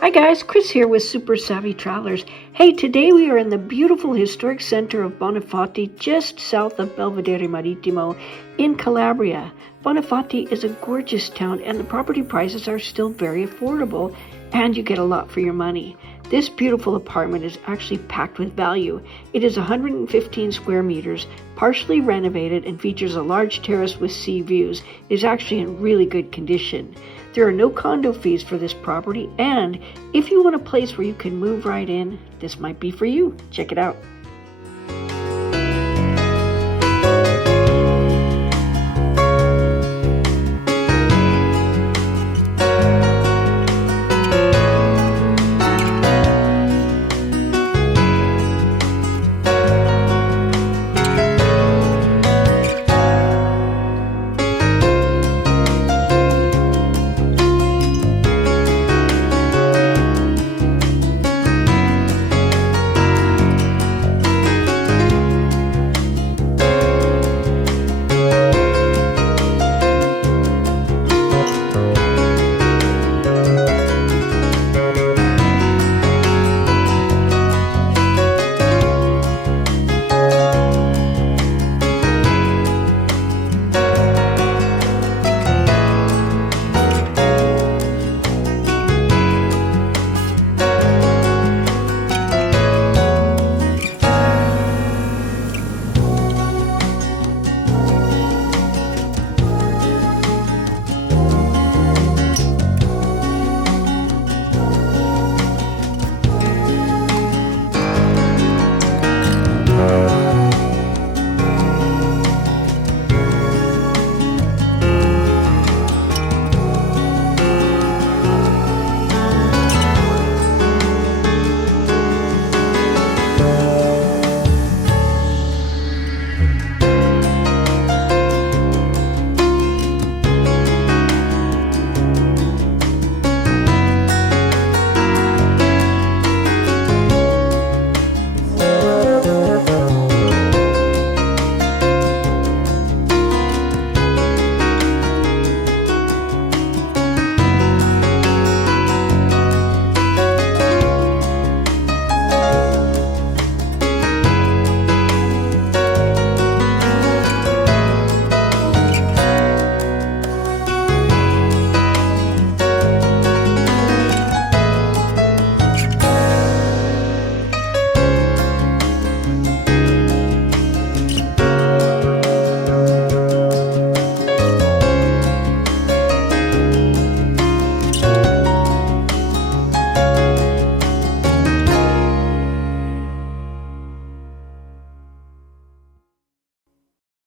Hi guys, Chris here with Super Savvy Travelers. Hey, today we are in the beautiful historic center of Bonifati, just south of Belvedere Marittimo in Calabria. Bonifati is a gorgeous town and the property prices are still very affordable and you get a lot for your money. This beautiful apartment is actually packed with value. It is 115 square meters, partially renovated, and features a large terrace with sea views. It is actually in really good condition. There are no condo fees for this property, and if you want a place where you can move right in, this might be for you. Check it out.